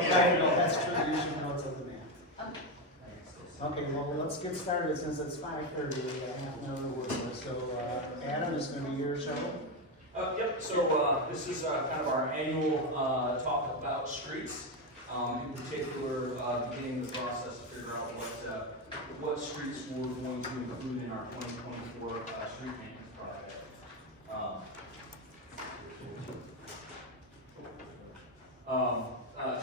Yeah, no, that's true, you should know it's of the map. Okay, well, let's get started since it's 5:30, we got half an hour to work with. So, Adam is gonna be your show. Yep, so this is kind of our annual talk about streets. In particular, beginning the process to figure out what streets we're going to include in our 2024 street maintenance project.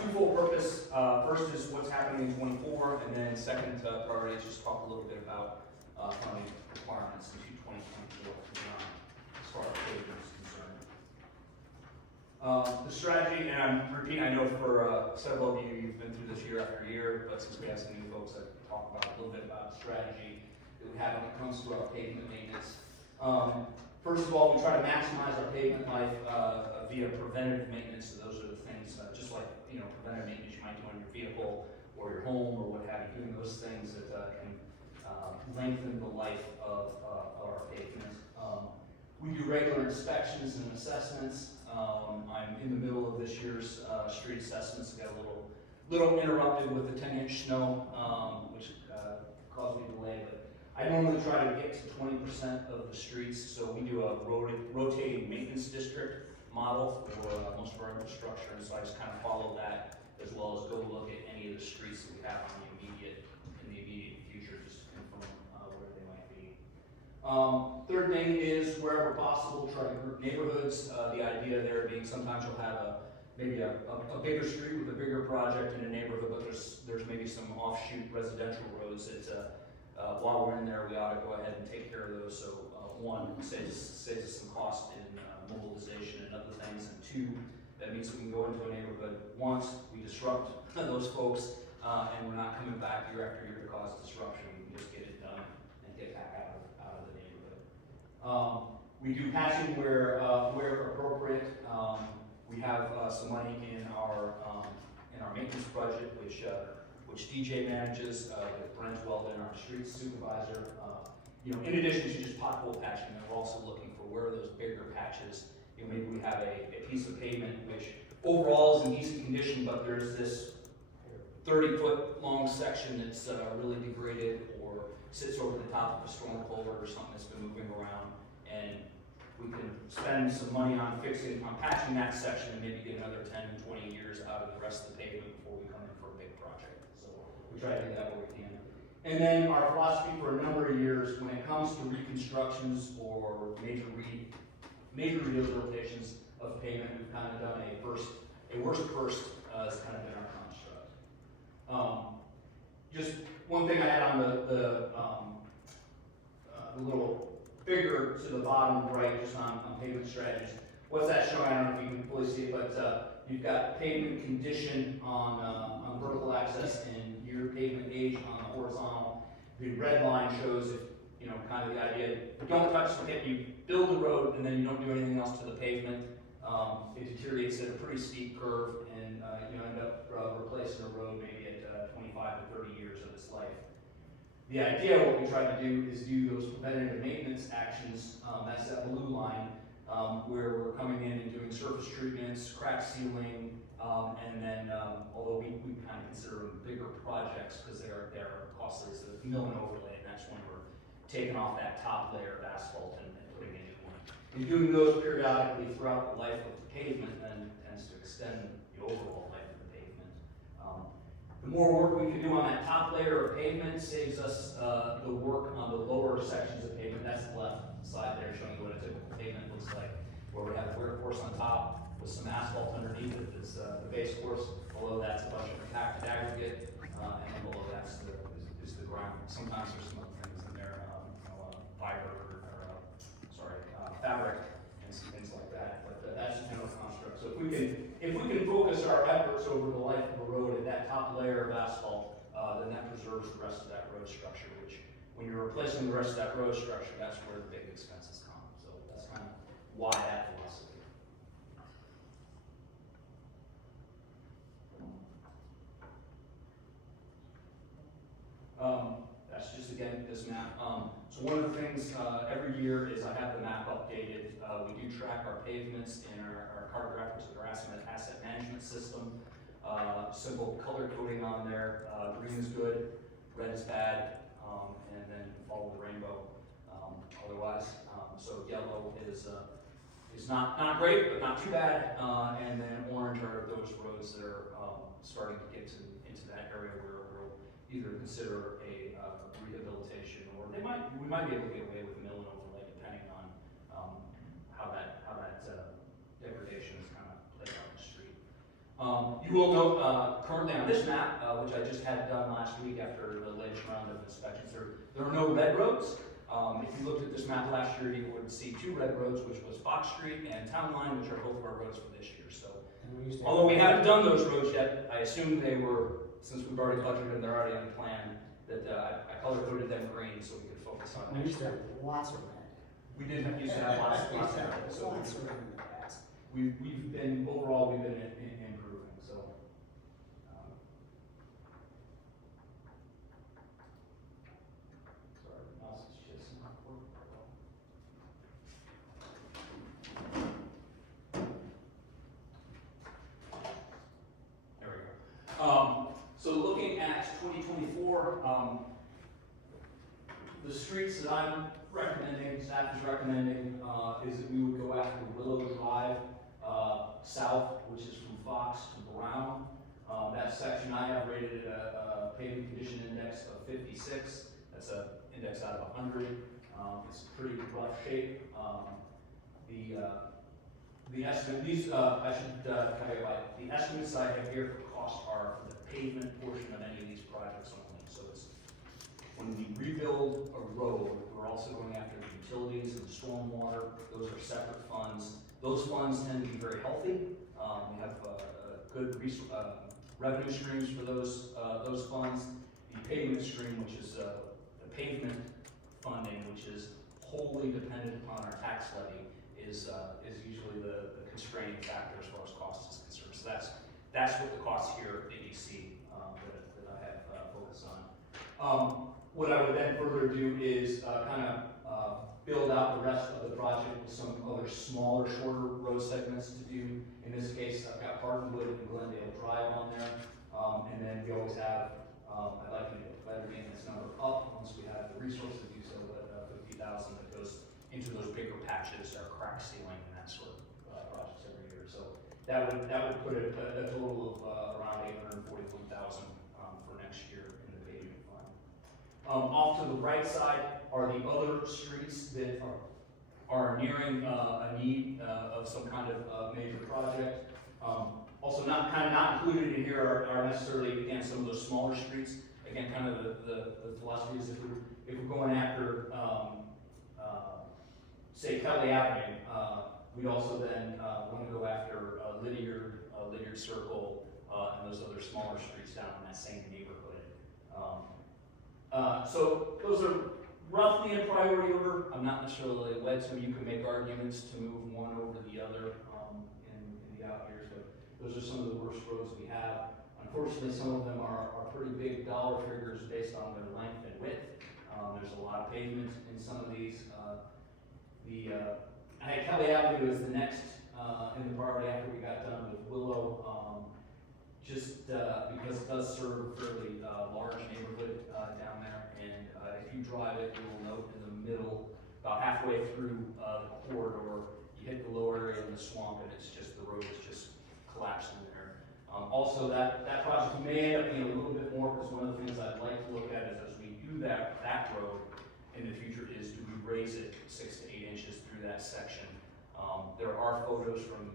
Twofold purpose. First is what's happening in 24, and then second priority is just talk a little bit about funding requirements in 2024 and beyond as far as pavement is concerned. The strategy, and I'm repeating, I know for several of you, you've been through this year after year, but since we have some new folks that talk about a little bit about strategy that we have when it comes to our pavement maintenance. First of all, we try to maximize our pavement life via preventative maintenance. So those are the things, just like preventative maintenance you might do on your vehicle or your home or what have you, doing those things that can lengthen the life of our pavement. We do regular inspections and assessments. I'm in the middle of this year's street assessments. Got a little interrupted with the 10-inch snow, which caused me delay. But I normally try to get to 20% of the streets. So we do a rotating maintenance district model for most of our infrastructure, and so I just kind of follow that as well as go look at any of the streets that we have in the immediate future, just to confirm where they might be. Third thing is, wherever possible, try to group neighborhoods. The idea there being sometimes you'll have maybe a bigger street with a bigger project in a neighborhood, but there's maybe some offshoot residential roads that while we're in there, we ought to go ahead and take care of those. So one, saves us some cost in mobilization and other things, and two, that means we can go into a neighborhood once, we disrupt those folks, and we're not coming back year after year to cause disruption. We can just get it done and get back out of the neighborhood. We do patching where appropriate. We have some money in our maintenance budget, which DJ manages with Brent Weldon, our street supervisor. In addition to just pothole patching, we're also looking for where are those bigger patches. Maybe we have a piece of pavement which overall is in decent condition, but there's this 30-foot long section that's really degraded or sits over the top of a storm culvert or something that's been moving around, and we can spend some money on patching that section and maybe get another 10 to 20 years out of the rest of the pavement before we come in for a big project. So we try to do that where we can. And then our philosophy for a number of years, when it comes to reconstructions or major rehabilitations of pavement, we've kind of done a worst first has kind of been our construct. Just one thing I had on the little figure to the bottom right, just on pavement strategies. What's that showing? I don't know if you can fully see it, but you've got pavement condition on vertical axis and your pavement age on the horizontal. The red line shows if, kind of the idea, you don't touch the pavement, you build the road and then you don't do anything else to the pavement. It deteriorates at a pretty steep curve, and you end up replacing a road maybe at 25 to 30 years of its life. The idea, what we try to do is do those preventative maintenance actions, that's that blue line, where we're coming in and doing surface treatments, crack sealing, and then, although we kind of consider them bigger projects because they're costly, so the mill and overlay, and that's when we're taking off that top layer of asphalt and putting in a new one. And doing those periodically throughout the life of the pavement then tends to extend the overall life of the pavement. The more work we can do on that top layer of pavement saves us the work on the lower sections of pavement. That's the left side there showing you what a typical pavement looks like, where we have a wear course on top with some asphalt underneath it. Is the base course. Below that's a bunch of compacted aggregate, and then below that's is the ground. Sometimes there's some other things in there, fabric and some things like that. But that's the general construct. So if we can focus our efforts over the life of a road at that top layer of asphalt, then that preserves the rest of that road structure. Which, when you're replacing the rest of that road structure, that's where the big expenses come. So that's kind of why that philosophy. That's just, again, this map. So one of the things every year is I have the map updated. We do track our pavements in our cartograph, which is our asset management system. simple color coding on there. Green is good, red is bad, and then follow the rainbow otherwise. So yellow is not great, but not too bad. And then orange are those roads that are starting to get into that area where we'll either consider a rehabilitation, or we might be able to get away with mill and overlay depending on how that degradation is kind of played out in the street. You will note currently on this map, which I just had done last week after the latest round of inspections, there are no red roads. If you looked at this map last year, you would see 2 red roads, which was Fox Street and Town Line, which are both of our roads for this year. So, although we haven't done those roads yet, I assume they were, since we've already budgeted and they're already on the plan, that I color coded them green so we could focus on We next used to year. have lots of red. We did used to have lots of red, so Lots of red in the past. we've been overall improving. So. Sorry, the mouse is just not working. There we go. So looking at 2024, the streets that I'm recommending, staff is recommending, is that we would go after Willow Drive south, which is from Fox to Brown. That section I have rated a pavement condition index of 56. That's an index out of 100. It's pretty rough shape. The estimate, I should caveat, the estimates I have here for cost are for the pavement portion of any of these projects only. So it's, when we rebuild a road, we're also going after the utilities and stormwater. Those are separate funds. Those funds tend to be very healthy. We have good revenue streams for those funds. The pavement stream, which is the pavement funding, which is wholly dependent upon our tax levy, is usually the constraining factor as far as cost is concerned. So that's what the costs here at ABC that I have focused on. What I would then further do is build out the rest of the project with some other smaller, shorter road segments to do. In this case, I've got Parkwood and Glendale Drive on there, and then we always have. I'd like to better gain this number up once we have the resources to do so. But 50,000 that goes into those bigger patches, our crack sealing and that sort of projects every year. So that would put a total of around 841,000 for next year in the paving fund. Off to the right side are the other streets that are nearing a need of some kind of major project. Also not included in here are necessarily, again, some of those smaller streets. Again, kind of the philosophy is if we're going after, say, Kelly Avenue, we'd also then want to go after Lydiard Circle, and those other smaller streets down in that same neighborhood. So those are roughly in priority order. I'm not necessarily wed to. You can make arguments to move one over the other in the out years, but those are some of the worst roads we have. Unfortunately, some of them are pretty big dollar figures based on their length and width. There's a lot of pavement in some of these. Kelly Avenue is the next in the priority after we got done with Willow, just because it does serve a fairly large neighborhood down there. And if you drive it, you will note in the middle, about halfway through the corridor, you hit the lower area in the swamp, and it's just, the road is just collapsing there. Also, that project may end up being a little bit more, because one of the things I'd like to look at is as we do that road in the future is, do we raise it 6 to 8 inches through that section? There are photos from,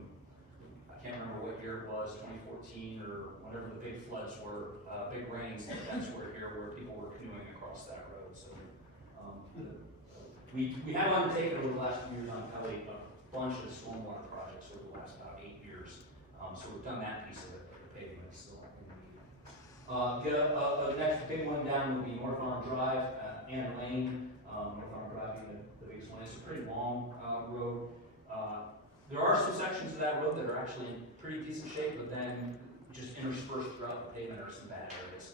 I can't remember what year it was, 2014 or whenever the big floods were, big rains, that's where people were canoeing across that road. So we have undertaken over the last few years on Kelly a bunch of stormwater projects over the last about 8 years. So we've done that piece of it, but the pavement is still in need. The next big one down will be North Arm Drive, Anna Lane. North Arm Drive being the biggest one. It's a pretty long road. There are some sections of that road that are actually in pretty decent shape, but then just interspersed throughout the pavement are some bad areas,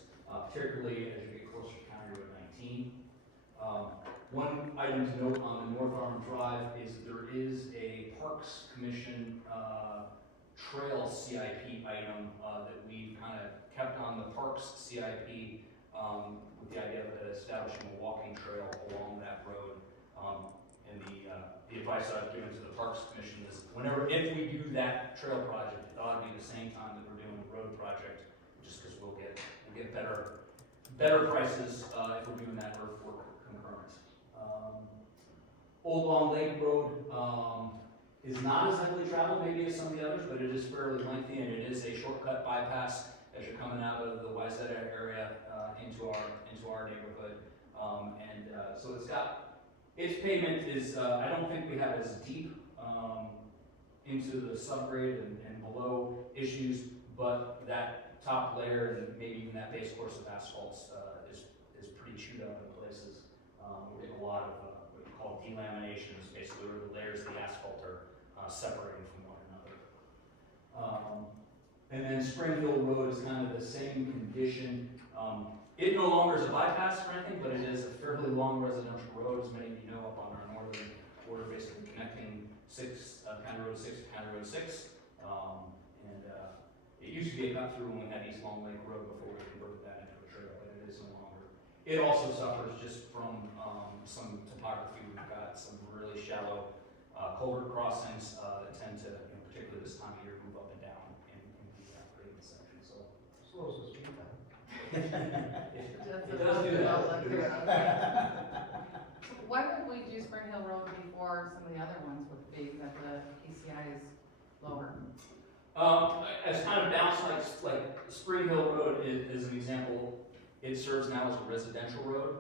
particularly as you get closer to County Road 19. One item to note on the North Arm Drive is there is a Parks Commission trail CIP item that we kind of kept on the parks CIP with the idea of establishing a walking trail along that road. And the advice I've given to the Parks Commission is if we do that trail project, it ought to be the same time that we're doing the road project, just because we'll get better prices if we're doing that work concurrent. Old Long Lake Road is not as heavily traveled maybe as some of the others, but it is fairly lengthy, and it is a shortcut bypass as you're coming out of the Wayzata area into our neighborhood. So its pavement is, I don't think we have as deep into the subgrade and below issues, but that top layer and maybe even that base course of asphalt is pretty chewed up in places. We get a lot of what we call delaminations, basically where the layers of the asphalt are separating from one another. And then Spring Hill Road is kind of the same condition. It no longer is a bypass or anything, but it is a fairly long residential road, as many of you know, up on our northern border, basically connecting County Road 6 to County Road 6. It used to be a cut through when we had East Long Lake Road before we converted that into a trail, but it is no longer. It also suffers just from some topography. We've got some really shallow culvert crossings that tend to, particularly this time of year, move up and down in the grading section. So Slows the speed down. it does do that. Why would we do Spring Hill Road before some of the other ones would be that the PCI is lower? As kind of balance, like Spring Hill Road is an example. It serves now as a residential road,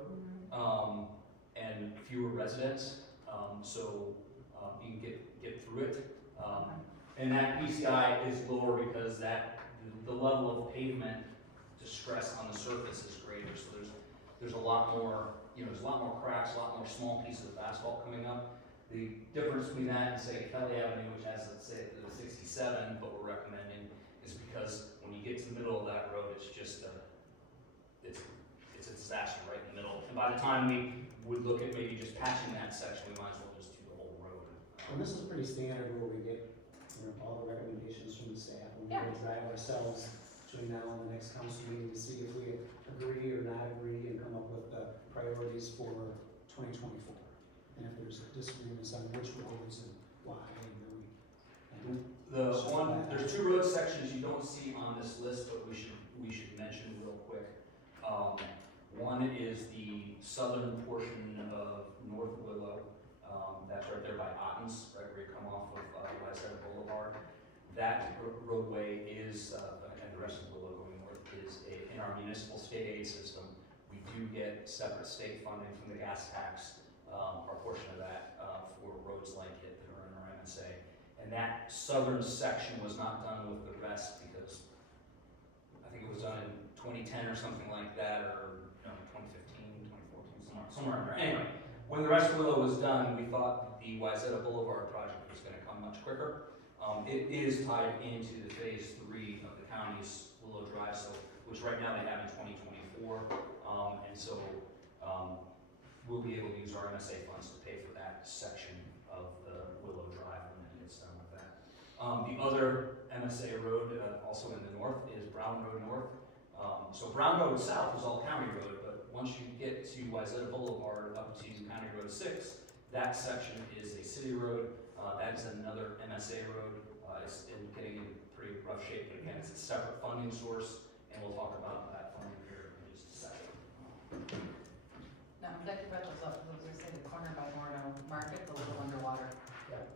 and fewer residents, so you can get through it. And that PCI is lower because the level of pavement distress on the surface is greater. So there's a lot more, there's a lot more cracks, a lot more small pieces of asphalt coming up. The difference between that and say Kelly Avenue, which has, let's say, the 67, but we're recommending, is because when you get to the middle of that road, it's just it's a disaster right in the middle. And by the time we would look at maybe just patching that section, we might as well just do the whole road. And this is pretty standard where we get, all the recommendations from the staff, and we Yeah. will drive ourselves between now and the next council meeting to see if we agree or not agree and come up with the priorities for 2024. And if there's disagreements on which roads and why, and There's two road sections you don't see on this list, but we should mention real quick. One is the southern portion of North Willow. That's right there by Otten's, right where you come off of Wayzata Boulevard. That roadway is, and the rest of Willow going north, is in our municipal state aid system. We do get separate state funding from the gas tax, our portion of that for roads like it that are in our MSA. And that southern section was not done with the rest because I think it was done in 2010 or something like that, or 2015, 2014, somewhere in there. Anyway, when the rest of Willow was done, we thought the Wayzata Boulevard project was going to come much quicker. It is tied into the phase 3 of the county's Willow Drive, which right now they have in 2024, and so we'll be able to use our MSA funds to pay for that section of the Willow Drive when it gets done with that. The other MSA road, also in the north, is Brown Road North. So Brown Road South is all county road, but once you get to Wayzata Boulevard up to County Road 6, that section is a city road. That is another MSA road. It's getting in pretty rough shape, but again, it's a separate funding source, and we'll talk about that funding here in just a second. Now, Becky brought those up, as we say, the corner by Orono Market, the little underwater. Yeah.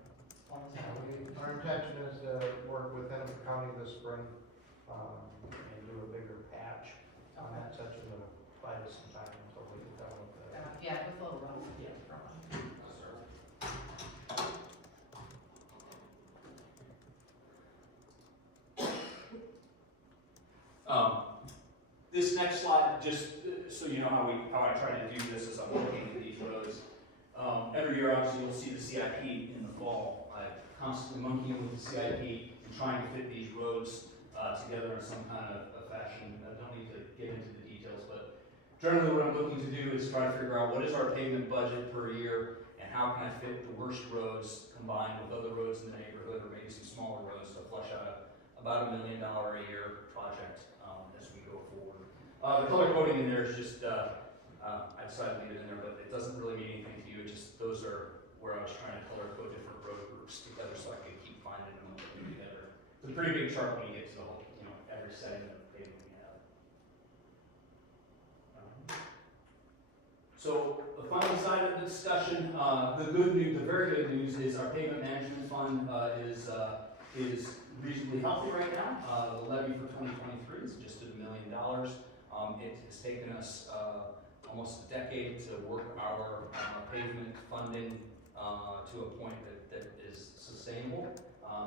All the time. Our intention is to work with Hennepin County this spring, and do a bigger patch on that section, but buy us some time until we get done with that. Yeah, it was a little rough. Yeah. This next slide, just so you know how I try to do this as I'm looking at these roads. Every year, obviously, you'll see the CIP in the fall. I constantly monkeying with the CIP and trying to fit these roads together in some kind of fashion. I don't need to get into the details, but generally what I'm looking to do is try to figure out what is our pavement budget per year and and how can I fit the worst roads combined with other roads in the neighborhood, or maybe some smaller roads to flush out about $1 million a year project, as we go forward. The color coding in there is just, I decided to leave it in there, but it doesn't really mean anything to you, it just, those are where I was trying to color code different road groups together so I could keep finding them together. It's a pretty big chart when you get to the whole, every setting of pavement we have. So the final side of the discussion, the good news, the very good news is our pavement management fund is reasonably healthy right now. The levy for 2023 is just at $1 million. It has taken us almost a decade to work our pavement funding to a point that is sustainable.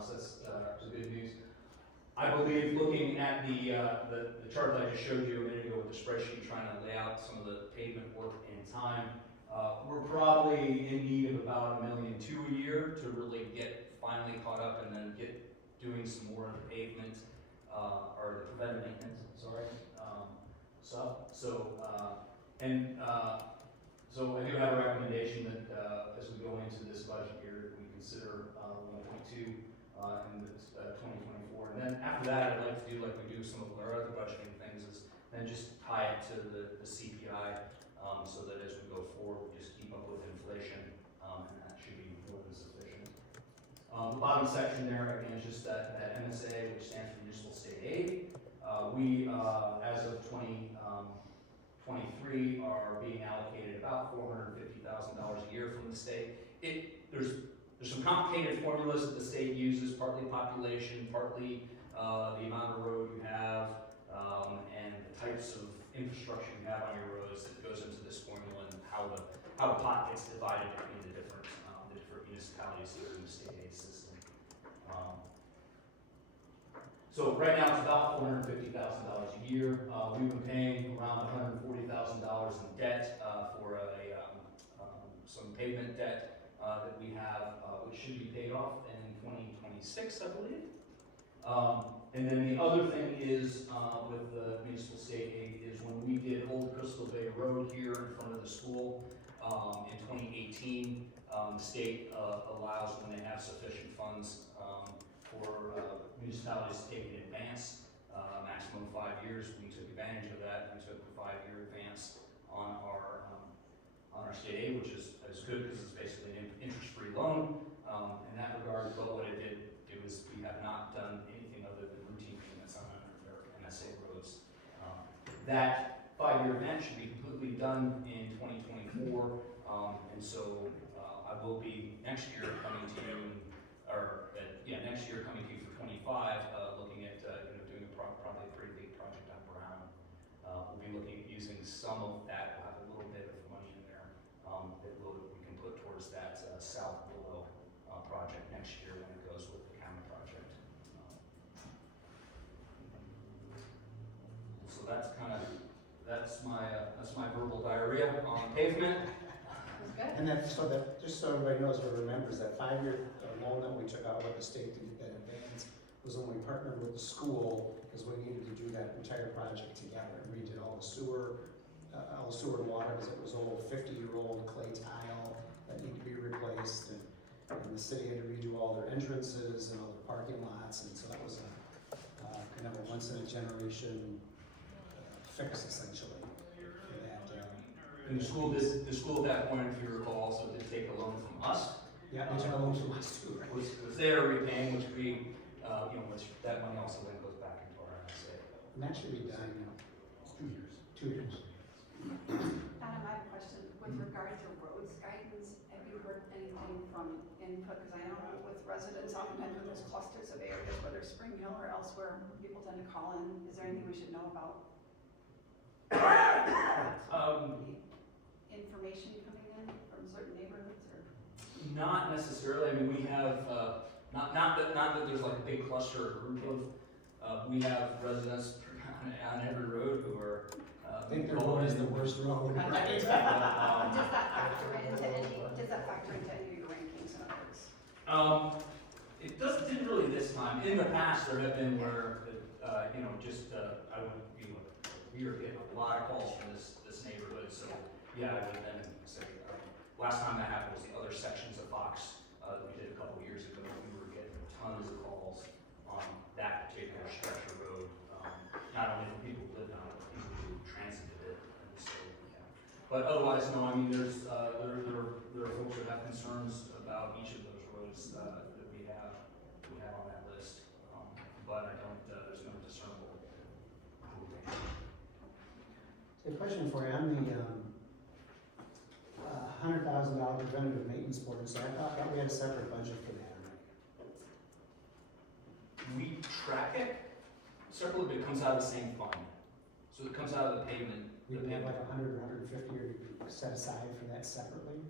So that's the good news. I believe, looking at the chart that I just showed you a minute ago with the spreadsheet, trying to lay out some of the pavement work in time, we're probably in need of about $1.2 million a year to really get finally caught up and then get doing some more of the pavement, or the preventive maintenance, sorry, stuff. So, so I do have a recommendation that as we go into this budget year, we consider 1.2 in the 2024. And then after that, I'd like to do like we do some of our other budgeting things, is then just tie it to the CPI, so that as we go forward, we just keep up with inflation, and that should be more than sufficient. The bottom section there, again, is just that MSA, which stands for Municipal State Aid. We, as of 2023, are being allocated about $450,000 a year from the state. There's some complicated formulas that the state uses, partly population, partly the amount of road you have, and the types of infrastructure you have on your roads that goes into this formula, and how the pot gets divided between the different municipalities here in the state aid system. So right now it's about $450,000 a year. We've been paying around $140,000 in debt for some pavement debt that we have, which should be paid off in 2026, I believe. And then the other thing is, with the Municipal State Aid, is when we did Old Crystal Bay Road here in front of the school in 2018, the state allows, when they have sufficient funds, for municipalities to take in advance, maximum 5 years. We took advantage of that. We took a 5-year advance on our state aid, which is good because it's basically an interest-free loan in that regard. But what it did do is we have not done anything other than routine payments on our MSA roads. That 5-year event should be completely done in 2024, and so I will be next year coming to you, next year coming to you for 25, looking at doing probably a pretty big project on Brown. We'll be looking at using some of that. We'll have a little bit of money in there that we can put towards that South Willow project next year when it goes with the county project. So that's my verbal diarrhea on pavement. That's good. And then, just so everybody knows or remembers, that 5-year loan that we took out with the state to get that advance was when we partnered with the school, because we needed to do that entire project together. And we did all the sewer and water, because it was old 50-year-old clay tile that needed to be replaced, and the city had to redo all their entrances and all the parking lots, and so that was kind of a once-in-a-generation fix, essentially, for that. And the school at that point, if you recall, also did take a loan from us. Yeah, they took a loan from us too, right? Was there repaying, which we, which that money also then goes back into our MSA. And that should be done in 2 years. 2 years. Adam, I have a question. With regard to roads guidance, have you heard anything from input? Because I know with residents, oftentimes when there's clusters of areas, whether Spring Hill or elsewhere, people tend to call in. Is there anything we should know about? Information coming in from certain neighborhoods, or? Not necessarily. I mean, we have not that there's like a big cluster or group of. We have residents on every road who are. I think their road is the worst road. Does that factor into any of your rankings and others? It didn't really this time. In the past, there have been where, we were getting a lot of calls from this neighborhood, so yeah, I would then say, Last time that happened was the other sections of Fox, that we did a couple of years ago. We were getting tons of calls on that particular stretch of road, not only from people who lived on it, but people who transited it. And so, yeah. But otherwise, no, I mean, there are folks that have concerns about each of those roads, that we have on that list. But I don't, there's no discernible. A question for you, on the, $100,000 preventative maintenance board, so I thought we had a separate budget for that already. We track it separately, but it comes out of the same fund. So it comes out of the pavement. We would have like 100 or 150 or set aside for that separately?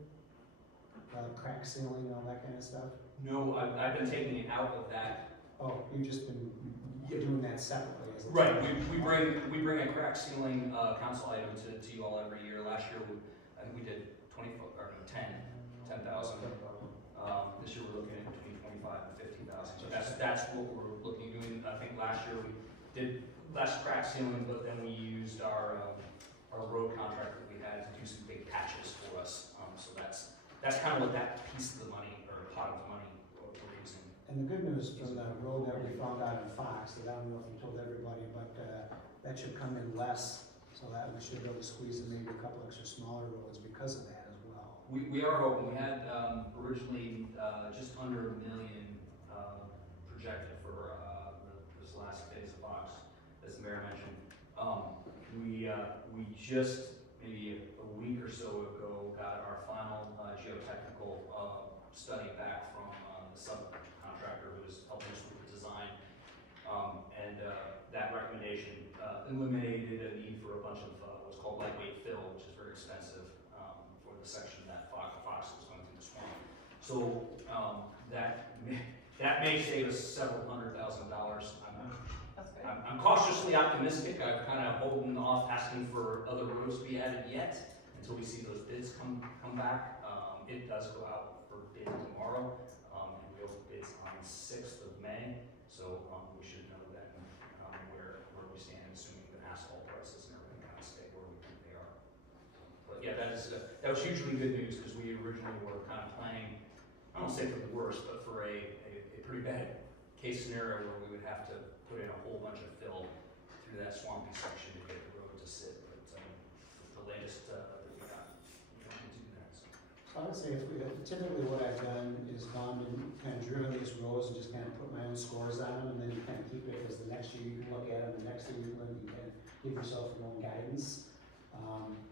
Crack sealing and all that kind of stuff? No, I've been taking it out of that. Oh, you've just been doing that separately as a. Right, we bring a crack sealing, council item to you all every year. Last year, I think we did 10,000. This year we're looking at between 25 and 50,000. So that's what we're looking at doing. I think last year we did less crack sealing, but then we used our road contract that we had to do some big patches for us. So that's kind of what that piece of the money, or pot of the money, we're using. And the good news from the road that we found out in Fox, that I don't know if you told everybody, but that should come in less, so that we should be able to squeeze in maybe a couple extra smaller roads because of that as well. We are hoping. We had originally just under $1 million projected for this last phase of Fox, as the mayor mentioned. We just maybe a week or so ago got our final geotechnical study back from the subcontractor who was helping us with the design, and that recommendation eliminated a need for a bunch of what's called lightweight fill, which is very expensive for the section that Fox was going through the swamp. So that may save us several $100,000. That's good. I'm cautiously optimistic. I'm kind of holding off asking for other roads to be added yet until we see those bids come back. It does go out for bid tomorrow, and we open bids on the 6th of May. So we should know then where we stand, assuming the asphalt prices and everything kind of stay where we think they are. But yeah, that was hugely good news, because we originally were kind of planning, I don't say for the worst, but for a pretty bad case scenario where we would have to put in a whole bunch of fill through that swampy section to get the road to sit. But the latest that we got, we don't need to do that. So. So I would say typically what I've done is gone and kind of driven these rows and just kind of put my own scores on them, and then you kind of keep it, because the next year you can look at them, the next year you can kind of give yourself your own guidance.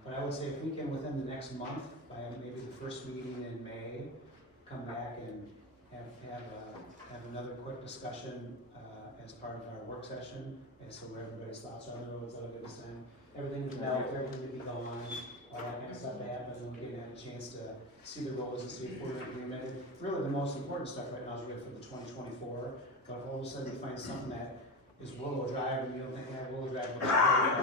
But I would say if we can, within the next month, by maybe the first meeting in May, come back and have another quick discussion as part of our work session, and so where everybody's thoughts are on the roads, that'll give us time. Everything to melt, everything to be gone, all that kind of stuff to happen, and we can have a chance to see the roads and see if we're in agreement. And really, the most important stuff right now is good for the 2024, but if all of a sudden you find something that is Willow Drive, and you don't think, Willow Drive looks great,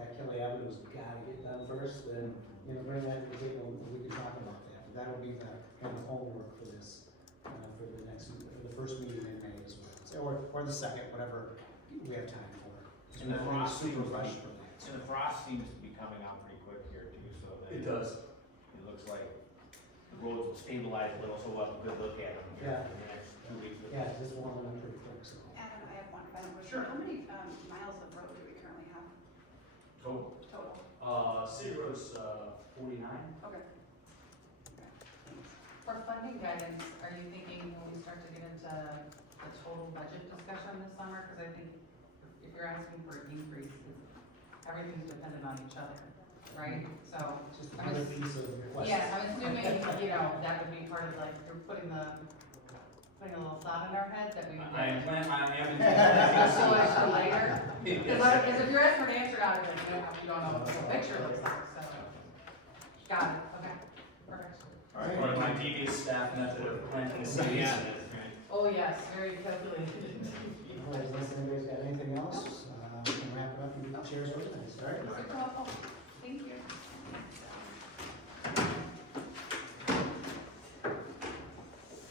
that Kelly Avenue has gotta get done first, then, bring that to the table, and we can talk about that. But that'll be the kind of homework for this, for the first meeting in May as well. So, or the second, whatever we have time for. So And the we're frost super seems to rushed be- for that. And the frost seems to be coming on pretty quick here too, so that. It does. It looks like the roads will stabilize a little, so we'll have a good look at them here Yeah. in the next 2 weeks. Yeah, it's warming up pretty quick, so. Adam, I have one final question. Sure. How many miles of road do we currently have Total. total? City roads 49. Okay. For funding guidance, are you thinking when we start to get into the total budget discussion this summer? Because I think if you're asking for an increase, everything's dependent on each other, right? So, Just I another was- piece of request. yeah, I'm assuming, that would be part of like, you're putting a little thought in our head that we would I am get. intending So extra later? Yes. Because if you're asking for an answer out of it, you don't know what the picture looks like, so. Got it, okay, perfect. All right. One of my devious staff method of planting seeds. Yeah, that's right. Oh, yes, very calculated. Anybody's got anything else?